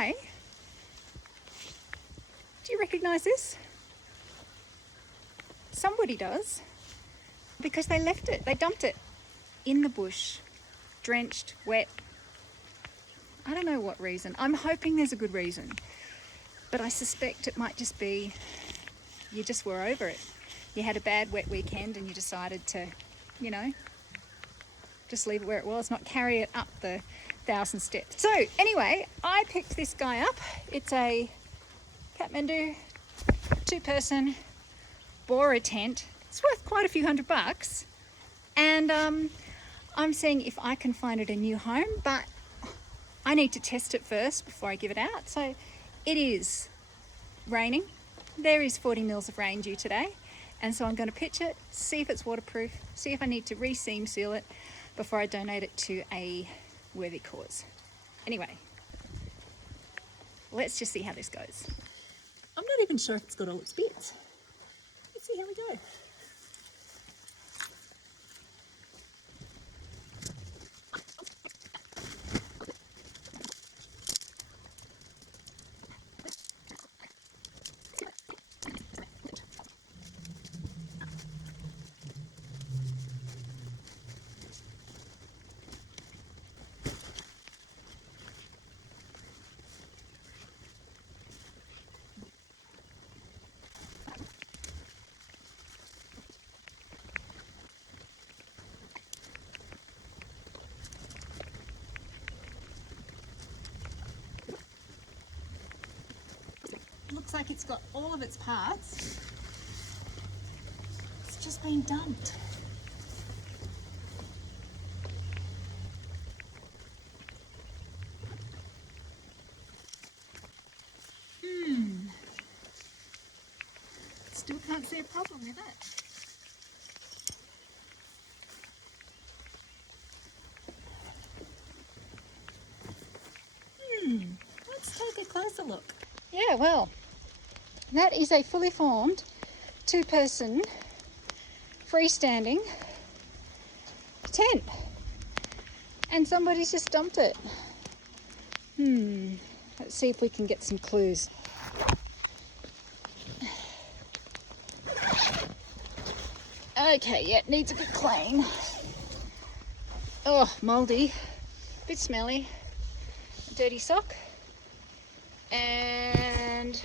why? Do you recognise this? Somebody does. Because they left it, they dumped it in the bush, drenched, wet. I don't know what reason. I'm hoping there's a good reason. But I suspect it might just be you just were over it. You had a bad wet weekend and you decided to, you know, just leave it where it was, not carry it up the 1,000 steps. So anyway, I picked this guy up. It's a Kathmandu 2-person Bora tent. It's worth quite a few $100, and I'm seeing if I can find it a new home, but I need to test it first before I give it out. So it is raining. There is 40 mils of rain due today, and so I'm going to pitch it, see if it's waterproof, see if I need to re-seam seal it before I donate it to a worthy cause. Anyway, let's just see how this goes. I'm not even sure if it's got all its bits. Let's see how we go. Looks like it's got all of its parts. It's just been dumped. Still can't see a problem with it. Let's take a closer look. Yeah, well, that is a fully formed 2-person freestanding tent, and somebody's just dumped it. Let's see if we can get some clues. Okay, yeah, it needs a bit clean. Oh, mouldy, bit smelly, a dirty sock, and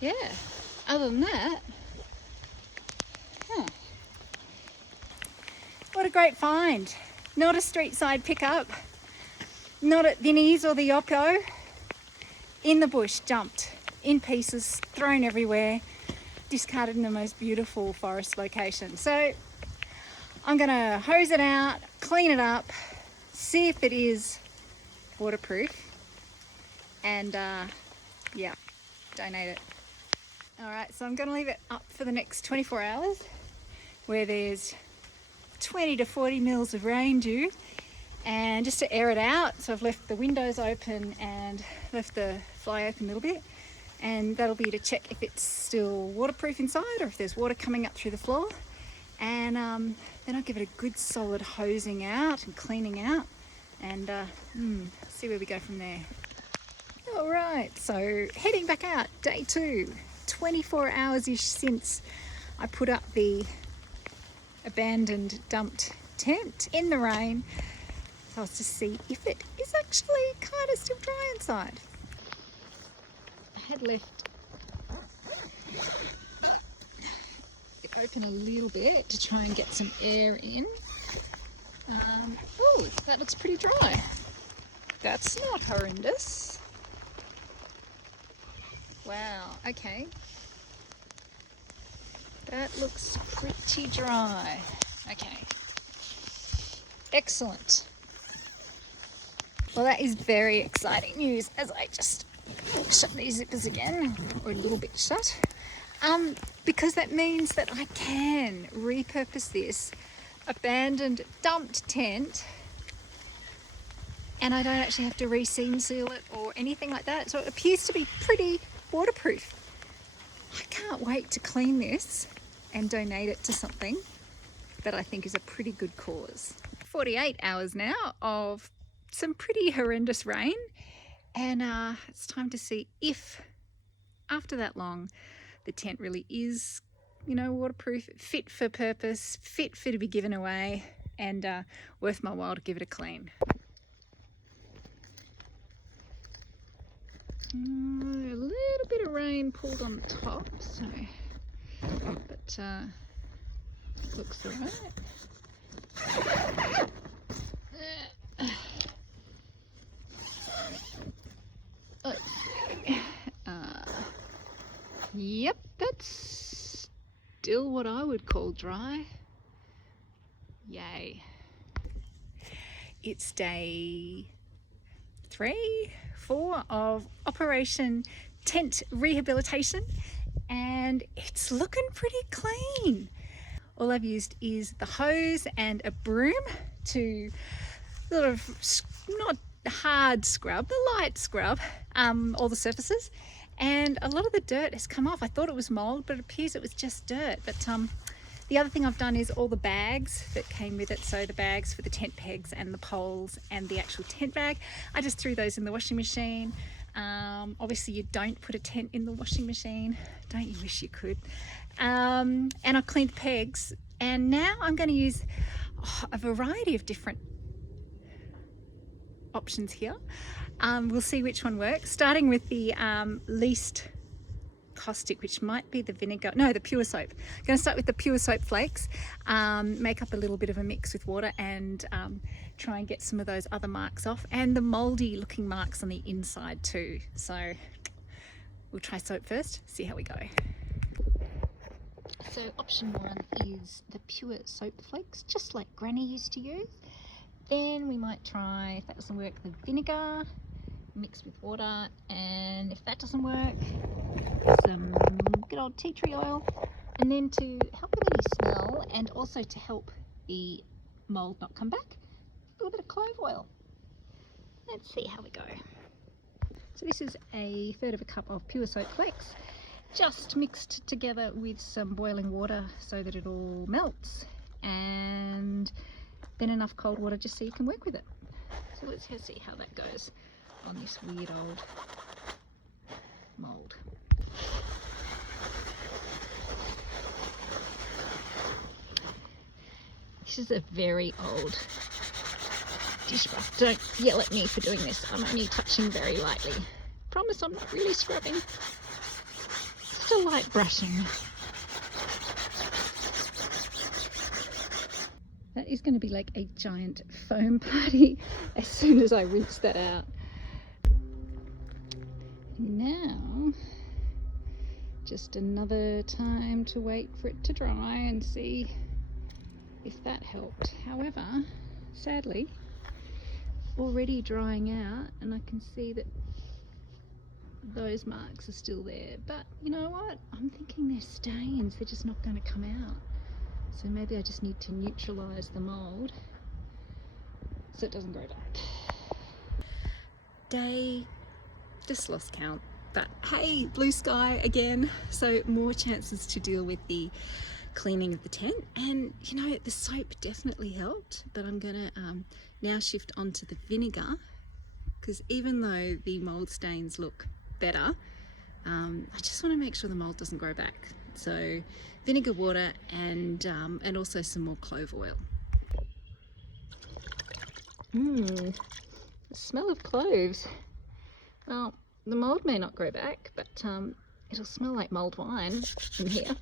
yeah, other than that, what a great find. Not a street side pickup, not at Vinnie's or the Yoppo, in the bush, dumped in pieces, thrown everywhere, discarded in the most beautiful forest location. So I'm gonna hose it out, clean it up, see if it is waterproof, and yeah, donate it. All right, so I'm gonna leave it up for the next 24 hours where there's 20 to 40 mils of rain due, and just to air it out. So I've left the windows open and left the fly open a little bit, and that'll be to check if it's still waterproof inside or if there's water coming up through the floor. And then I'll give it a good solid hosing out and cleaning out, and see where we go from there. All right, so heading back out, day 2, 24 hours-ish since I put up the abandoned, dumped tent in the rain. So to see if it is actually kind of still dry inside. I had left it open a little bit to try and get some air in. Oh, that looks pretty dry. That's not horrendous. Wow, okay. That looks pretty dry. Okay. Excellent. Well, that is very exciting news as I just shut these zippers again, or a little bit shut. Because that means that I can repurpose this abandoned, dumped tent, and I don't actually have to re-seam seal it or anything like that. So it appears to be pretty waterproof. I can't wait to clean this and donate it to something that I think is a pretty good cause. 48 hours now of some pretty horrendous rain. And it's time to see if after that long the tent really is, you know, waterproof, fit for purpose, fit for to be given away, and worth my while to give it a clean. A little bit of rain pulled on the top, so, but looks alright. Let's see. Yep, that's still what I would call dry. Yay. It's day 3, 4 of Operation Tent Rehabilitation, and it's looking pretty clean. All I've used is the hose and a broom to sort of, not hard scrub, the light scrub, all the surfaces, and a lot of the dirt has come off. I thought it was mold, but it appears it was just dirt. But the other thing I've done is all the bags that came with it, so the bags for the tent pegs and the poles and the actual tent bag, I just threw those in the washing machine. Obviously you don't put a tent in the washing machine, don't you wish you could? And I cleaned the pegs, and now I'm going to use a variety of different options here. We'll see which one works, starting with the least caustic, which might be the vinegar, no, the pure soap. I'm going to start with the pure soap flakes, make up a little bit of a mix with water, and try and get some of those other marks off, and the mouldy looking marks on the inside too. So we'll try soap first, see how we go. So option 1 is the pure soap flakes, just like Granny used to use. Then we might try, if that doesn't work, the vinegar mixed with water, and if that doesn't work, some good old tea tree oil. And then to help with any smell and also to help the mould not come back, a little bit of clove oil. Let's see how we go. So this is 1/3 cup of pure soap flakes, just mixed together with some boiling water so that it all melts, and then enough cold water just so you can work with it. So let's see how that goes on this weird old mould. This is a very old dish brush. Don't yell at me for doing this. I'm only touching very lightly. Promise I'm not really scrubbing. Just a light brushing. That is going to be like a giant foam party as soon as I rinse that out. Now, just another time to wait for it to dry and see if that helped. However, sadly, already drying out, and I can see that those marks are still there. But you know what? I'm thinking they're stains. They're just not going to come out. So maybe I just need to neutralise the mould so it doesn't grow back. Day, just lost count, but hey, blue sky again, so more chances to deal with the cleaning of the tent. And you know, the soap definitely helped, but I'm gonna now shift onto the vinegar, because even though the mould stains look better, I just want to make sure the mould doesn't grow back. So vinegar, water, and also some more clove oil. The smell of cloves. Well, the mould may not grow back, but it'll smell like mulled wine in here.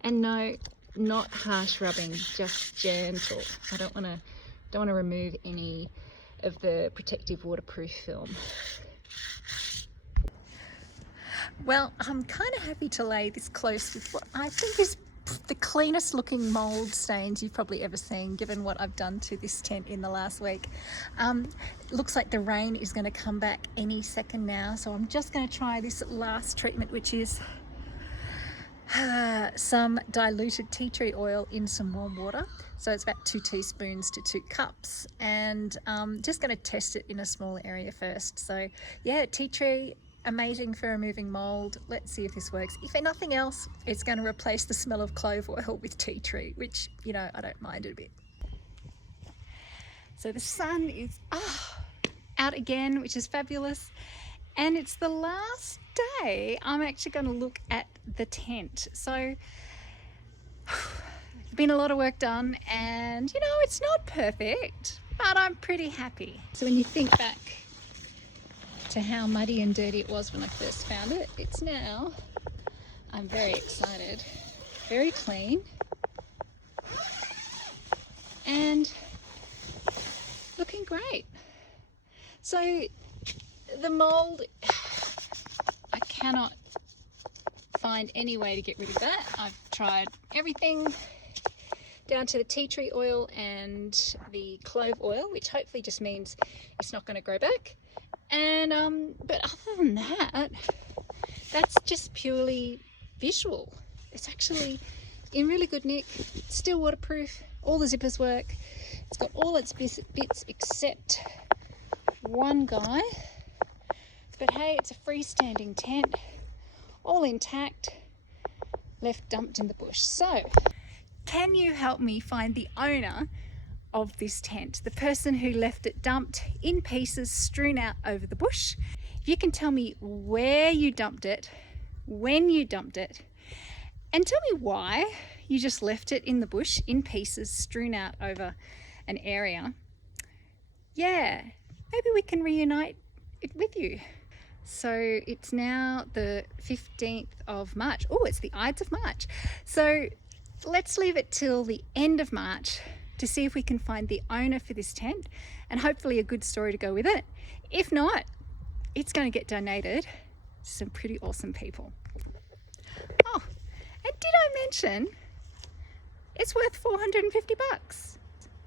And no, not harsh rubbing, just gentle. I don't want to remove any of the protective waterproof film. Well, I'm kind of happy to lay this close with what I think is the cleanest looking mould stains you've probably ever seen, given what I've done to this tent in the last week. It looks like the rain is going to come back any second now, so I'm just going to try this last treatment, which is some diluted tea tree oil in some warm water. So it's about 2 teaspoons to 2 cups, and just going to test it in a small area first. So yeah, tea tree, amazing for removing mold. Let's see if this works. If nothing else, it's going to replace the smell of clove oil with tea tree, which, you know, I don't mind it a bit. So the sun is out again, which is fabulous. And it's the last day I'm actually going to look at the tent. So been a lot of work done, and you know, it's not perfect, but I'm pretty happy. So when you think back to how muddy and dirty it was when I first found it, it's now, I'm very excited, very clean and looking great. So the mold, I cannot find any way to get rid of that. I've tried everything down to the tea tree oil and the clove oil, which hopefully just means it's not going to grow back. And but other than that, that's just purely visual. It's actually in really good nick, still waterproof, all the zippers work, it's got all its bits except one guy. But hey, it's a freestanding tent, all intact, left dumped in the bush. So can you help me find the owner of this tent, the person who left it dumped in pieces, strewn out over the bush? If you can tell me where you dumped it, when you dumped it, and tell me why you just left it in the bush in pieces, strewn out over an area, yeah, maybe we can reunite it with you. So it's now the 15th of March. Oh, it's the Ides of March. So let's leave it till the end of March to see if we can find the owner for this tent, and hopefully a good story to go with it. If not, it's going to get donated to some pretty awesome people. Oh, and did I mention it's worth $450?